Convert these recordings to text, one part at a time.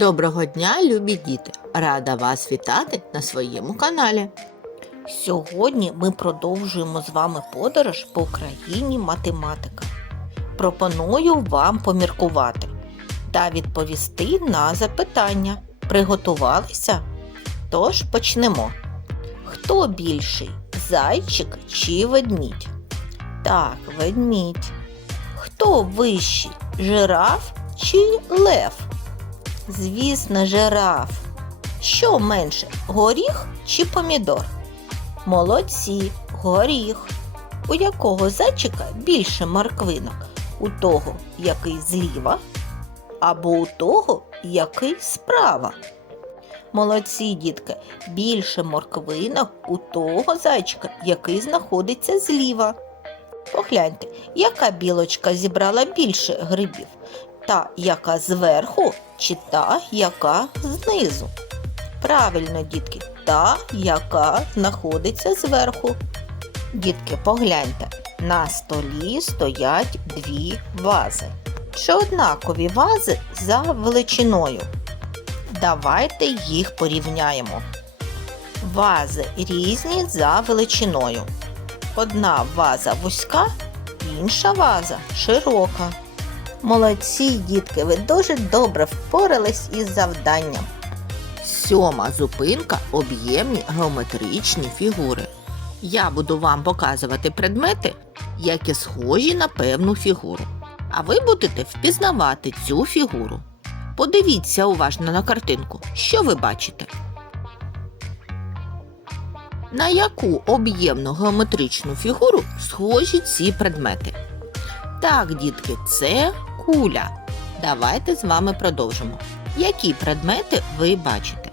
Доброго дня, любі діти! Рада вас вітати на своєму каналі. Сьогодні ми продовжуємо з вами подорож по країні математика. Пропоную вам поміркувати та відповісти на запитання. Приготувалися? Тож почнемо. Хто більший? Зайчик чи ведмідь? Так, ведмідь. Хто вищий? Жираф чи лев? Звісно, жираф. Що менше, горіх чи помідор? Молодці, горіх. У якого зайчика більше морквинок? У того, який зліва, або у того, який справа. Молодці, дітки, більше морквинок у того зайчика, який знаходиться зліва. Погляньте, яка білочка зібрала більше грибів? Та, яка зверху, чи та, яка знизу? Правильно, дітки, та, яка знаходиться зверху. Дітки, погляньте, на столі стоять дві вази. Чи однакові вази за величиною? Давайте їх порівняємо. Вази різні за величиною. Одна ваза вузька, інша ваза широка. Молодці, дітки, ви дуже добре впорались із завданням. Сьома зупинка об'ємні геометричні фігури. Я буду вам показувати предмети, які схожі на певну фігуру. А ви будете впізнавати цю фігуру. Подивіться уважно на картинку, що ви бачите. На яку об'ємну геометричну фігуру схожі ці предмети? Так, дітки, це куля. Давайте з вами продовжимо. Які предмети ви бачите?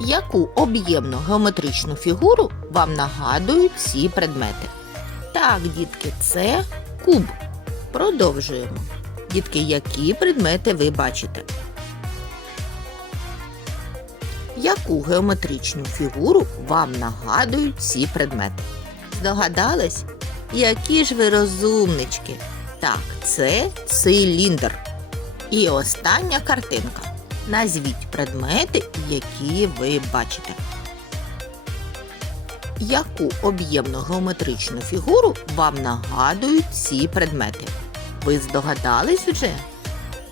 Яку об'ємну геометричну фігуру вам нагадують ці предмети? Так, дітки, це куб. Продовжуємо. Дітки, які предмети ви бачите? Яку геометричну фігуру вам нагадують ці предмети? Здогадались? Які ж ви розумнички? Так, це циліндр. І остання картинка. Назвіть предмети, які ви бачите. Яку об'ємну геометричну фігуру вам нагадують ці предмети? Ви здогадались вже?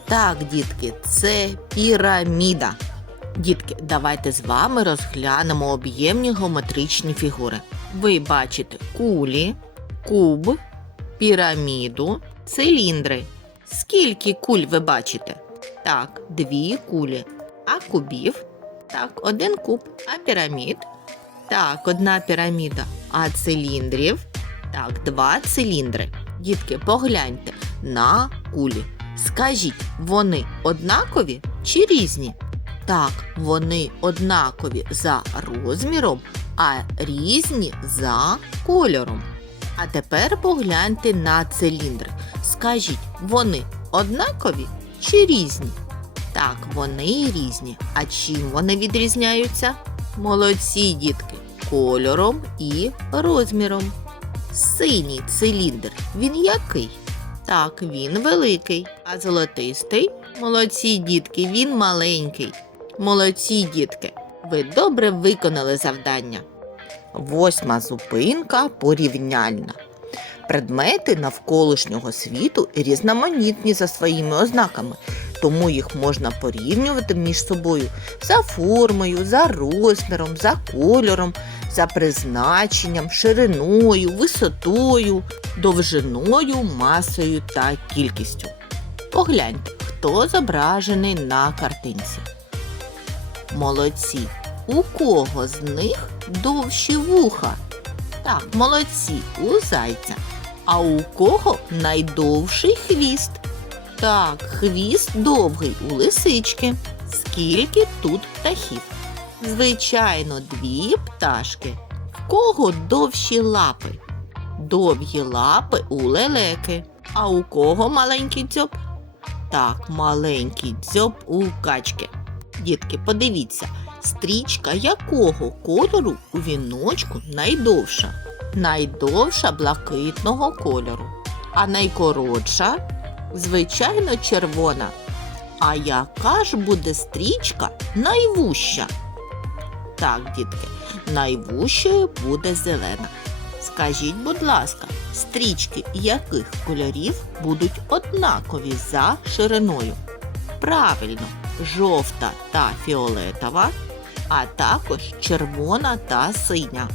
Так, дітки, це піраміда. Дітки, давайте з вами розглянемо об'ємні геометричні фігури. Ви бачите кулі, куб, піраміду, циліндри. Скільки куль ви бачите? Так, дві кулі. А кубів? Так, один куб. А пірамід? Так, одна піраміда. А циліндрів? Так, два циліндри. Дітки, погляньте на кулі. Скажіть, вони однакові чи різні? Так, вони однакові за розміром, а різні за кольором. А тепер погляньте на циліндри. Скажіть, вони однакові чи різні? Так, вони різні. А чим вони відрізняються? Молодці, дітки, кольором і розміром. Синій циліндр, він який? Так, він великий. А золотистий? Молодці, дітки, він маленький. Молодці, дітки, ви добре виконали завдання. Восьма зупинка порівняльна. Предмети навколишнього світу різноманітні за своїми ознаками, тому їх можна порівнювати між собою за формою, за розміром, за кольором, за призначенням, шириною, висотою, довжиною, масою та кількістю. Погляньте, хто зображений на картинці. Молодці. У кого з них довші вуха? Так, молодці, у зайця. А у кого найдовший хвіст? Так, хвіст довгий у лисички. Скільки тут птахів? Звичайно, дві пташки. В кого довші лапи? Довгі лапи у лелеки. А у кого маленький дзьоб? Так, маленький дзьоб у качки. Дітки, подивіться, стрічка якого кольору у віночку найдовша? Найдовша блакитного кольору, а найкоротша Звичайно, червона. А яка ж буде стрічка найвуща? Так, дітки, найвущою буде зелена. Скажіть, будь ласка, стрічки яких кольорів будуть однакові за шириною? Правильно, жовта та фіолетова, а також червона та синя.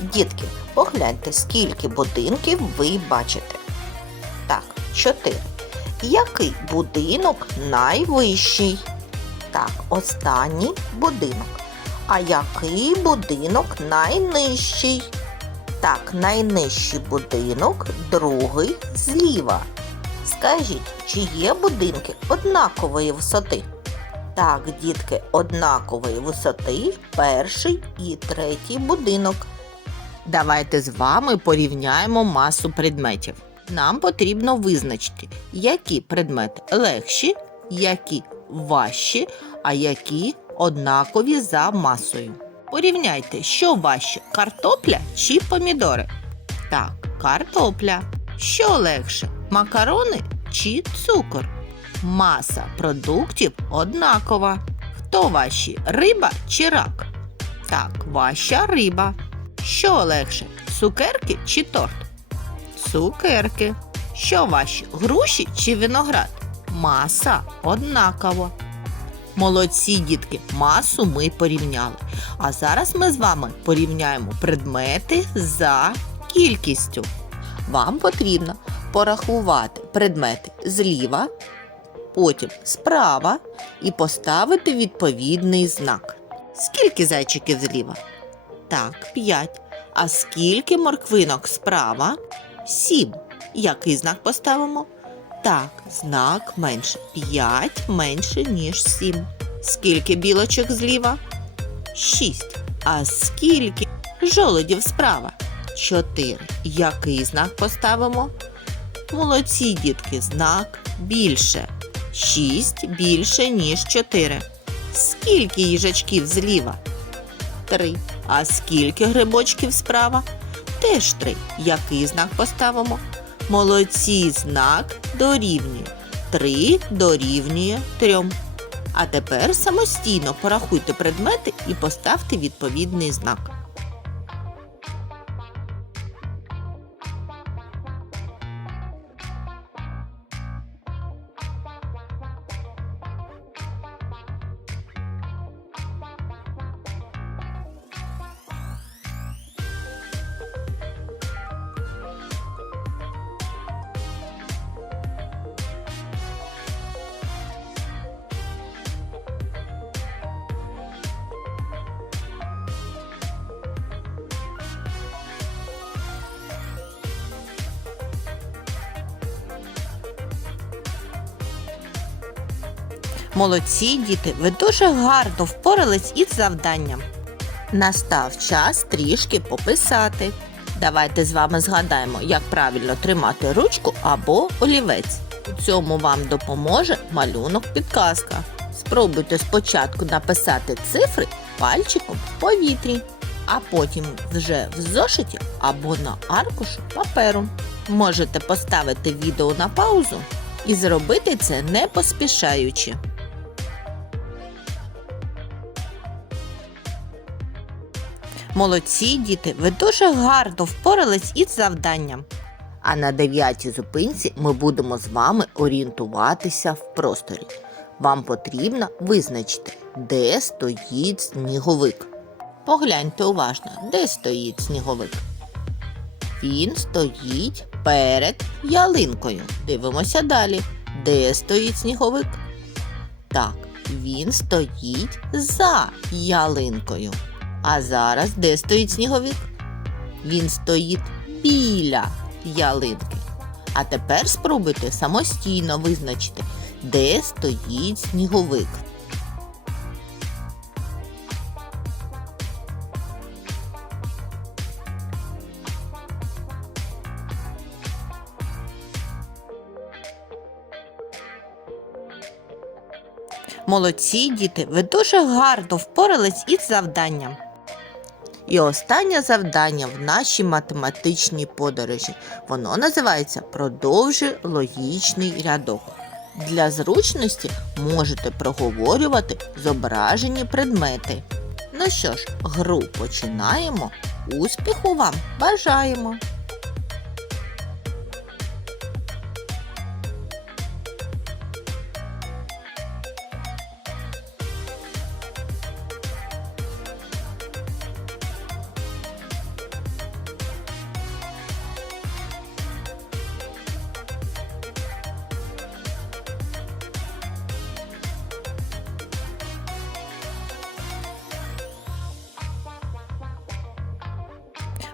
Дітки, погляньте, скільки будинків ви бачите. Так, чотири. Який будинок найвищий? Так, останній будинок. А який будинок найнижчий? Так, найнижчий будинок, другий зліва. Скажіть, чи є будинки однакової висоти? Так, дітки, однакової висоти перший і третій будинок. Давайте з вами порівняємо масу предметів. Нам потрібно визначити, які предмети легші, які важчі, а які однакові за масою. Порівняйте, що важче картопля чи помідори. Так, картопля. Що легше макарони чи цукор? Маса продуктів однакова. Хто важчий риба чи рак? Так, важча риба. Що легше цукерки чи торт? Цукерки. Що важче груші чи виноград? Маса однакова. Молодці, дітки, масу ми порівняли. А зараз ми з вами порівняємо предмети за кількістю. Вам потрібно порахувати предмети зліва, потім справа і поставити відповідний знак. Скільки зайчиків зліва? Так, 5. А скільки морквинок справа? 7. Який знак поставимо? Так, знак менше. 5 менше, ніж 7. Скільки білочок зліва? 6. А скільки жолодів справа? 4. Який знак поставимо? Молодці, дітки, знак більше. 6 більше, ніж 4. Скільки їжачків зліва? 3. А скільки грибочків справа? Теж 3. Який знак поставимо? Молодці знак дорівнює. 3 дорівнює 3. А тепер самостійно порахуйте предмети і поставте відповідний знак. Молодці, діти, ви дуже гарно впорались із завданням. Настав час трішки пописати. Давайте з вами згадаємо, як правильно тримати ручку або олівець. У цьому вам допоможе малюнок підказка. Спробуйте спочатку написати цифри пальчиком в повітрі, а потім вже в зошиті або на аркушу паперу. Можете поставити відео на паузу і зробити це не поспішаючи. Молодці, діти, ви дуже гарно впорались із завданням. А на дев'ятій зупинці ми будемо з вами орієнтуватися в просторі. Вам потрібно визначити, де стоїть сніговик. Погляньте уважно, де стоїть сніговик. Він стоїть перед ялинкою. Дивимося далі. Де стоїть сніговик? Так, він стоїть за ялинкою. А зараз де стоїть сніговик? Він стоїть біля ялинки. А тепер спробуйте самостійно визначити, де стоїть сніговик. Молодці, діти, ви дуже гарно впорались із завданням. І останнє завдання в нашій математичній подорожі. Воно називається Продовжи логічний рядок. Для зручності можете проговорювати зображені предмети. Ну що ж, гру починаємо. Успіху вам бажаємо!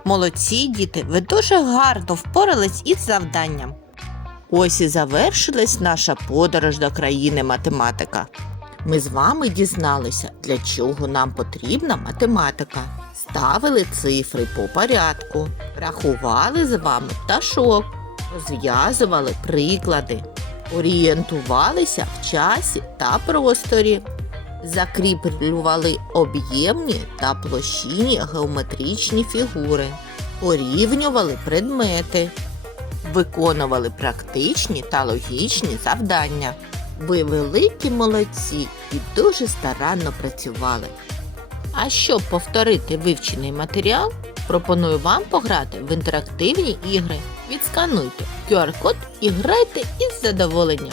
Молодці, діти, ви дуже гарно впорались із завданням. Ось і завершилась наша подорож до країни математика. Ми з вами дізналися, для чого нам потрібна математика. Ставили цифри по порядку, рахували з вами пташок, розв'язували приклади, орієнтувалися в часі та просторі, закріплювали об'ємні та площинні геометричні фігури, порівнювали предмети, виконували практичні та логічні завдання. Ви великі молодці і дуже старанно працювали. А щоб повторити вивчений матеріал, пропоную вам пограти в інтерактивні ігри. Відскануйте QR-код і грайте із задоволенням.